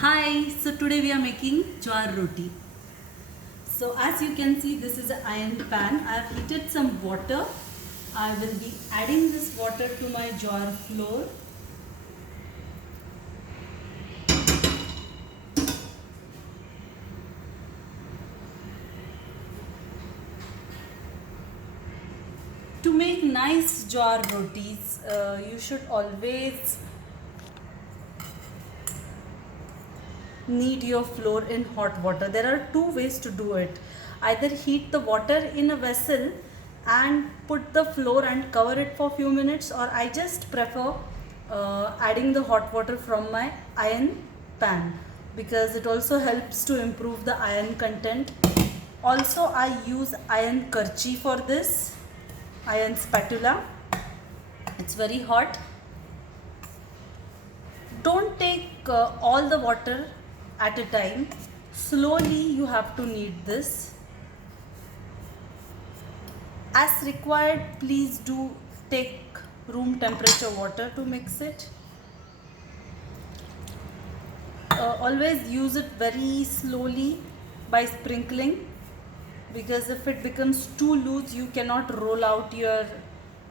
Hi, so today we are making jawar roti. So as you can see, this is an iron pan. I have heated some water. I will be adding this water to my jawar flour. To make nice jawar rotis, you should always knead your flour in hot water. There are two ways to do it. Either heat the water in a vessel and put the flour and cover it for few minutes, or I just prefer adding the hot water from my iron pan because it also helps to improve the iron content. Also, I use iron karchi for this, iron spatula. It's very hot. Don't take all the water at a time. Slowly you have to knead this. As required, please do take room temperature water to mix it. Always use it very slowly by sprinkling, because if it becomes too loose, you cannot roll out your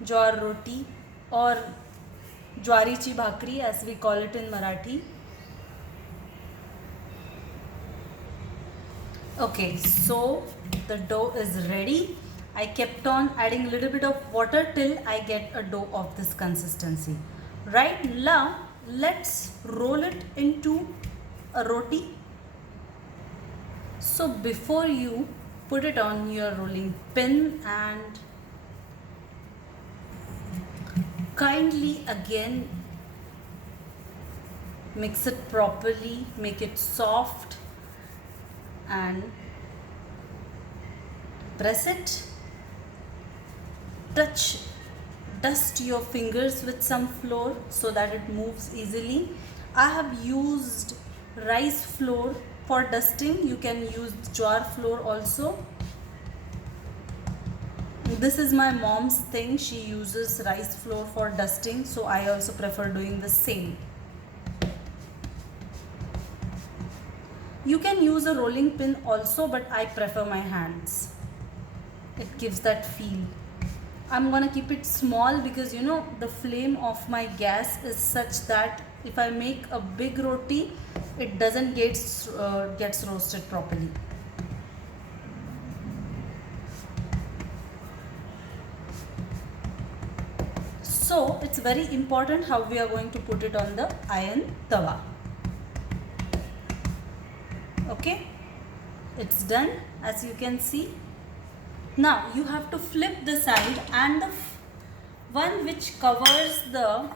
jawar roti or jwarichi bhakri as we call it in Marathi. Okay, so the dough is ready. I kept on adding a little bit of water till I get a dough of this consistency. Right now, let's roll it into a roti. So before you put it on your rolling pin, and kindly again mix it properly, make it soft and press it. Dust your fingers with some flour so that it moves easily. I have used rice flour for dusting. You can use jawar flour also. This is my mom's thing. She uses rice flour for dusting, so I also prefer doing the same. You can use a rolling pin also, but I prefer my hands. It gives that feel. I'm gonna keep it small because the flame of my gas is such that if I make a big roti, it doesn't gets roasted properly. So it's very important how we are going to put it on the iron tawa. Okay, it's done, as you can see. Now you have to flip the side, and the one which covers the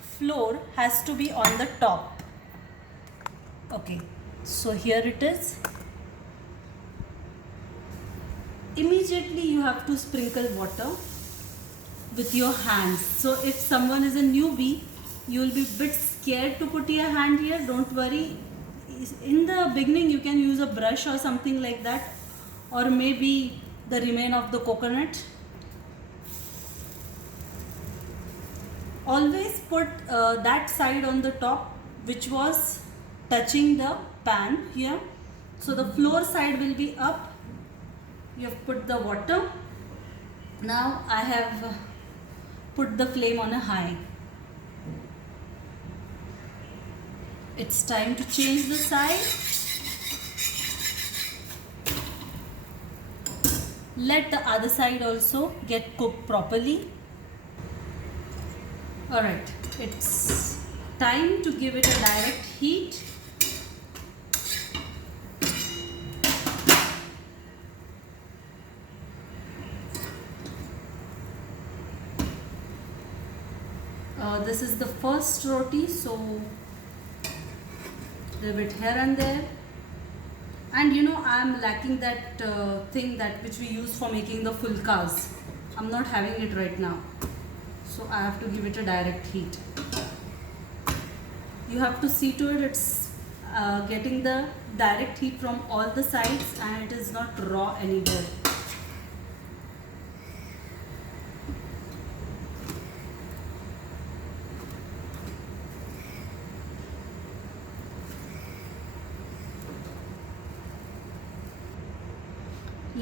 floor has to be on the top. Okay, so here it is. Immediately you have to sprinkle water with your hands. So if someone is a newbie, you will be a bit scared to put your hand here. Don't worry. In the beginning you can use a brush or something like that, or maybe the remain of the coconut. Always put that side on the top which was touching the pan here. So the floor side will be up. You have put the water. Now I have put the flame on a high. It's time to change the side. Let the other side also get cooked properly. Alright, it's time to give it a direct heat. This is the first roti, so a little bit here and there. And I am lacking that thing that which we use for making the fulkas. I'm not having it right now, so I have to give it a direct heat. You have to see to it it's getting the direct heat from all the sides, and it is not raw anywhere.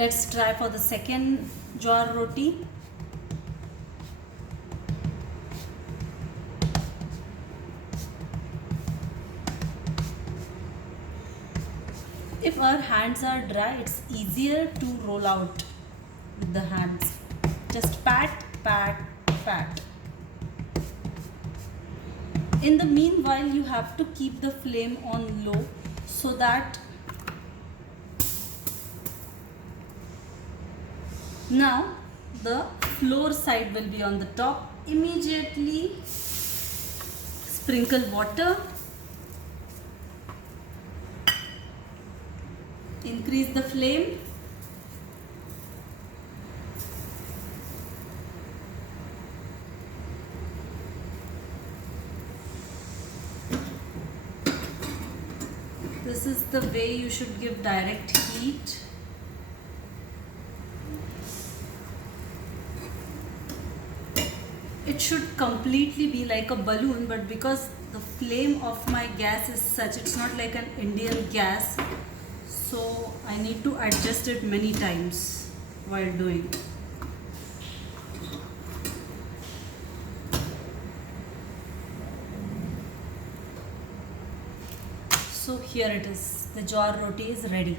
Let's try for the second jowar roti. If our hands are dry, it's easier to roll out with the hands. Just pat, pat, pat. In the meanwhile, you have to keep the flame on low so that now the floor side will be on the top. Immediately sprinkle water, increase the flame, this is the way you should give direct heat. It should completely be like a balloon, but because the flame of my gas is such, it's not like an Indian gas, so I need to adjust it many times while doing. So here it is, the jowar roti is ready.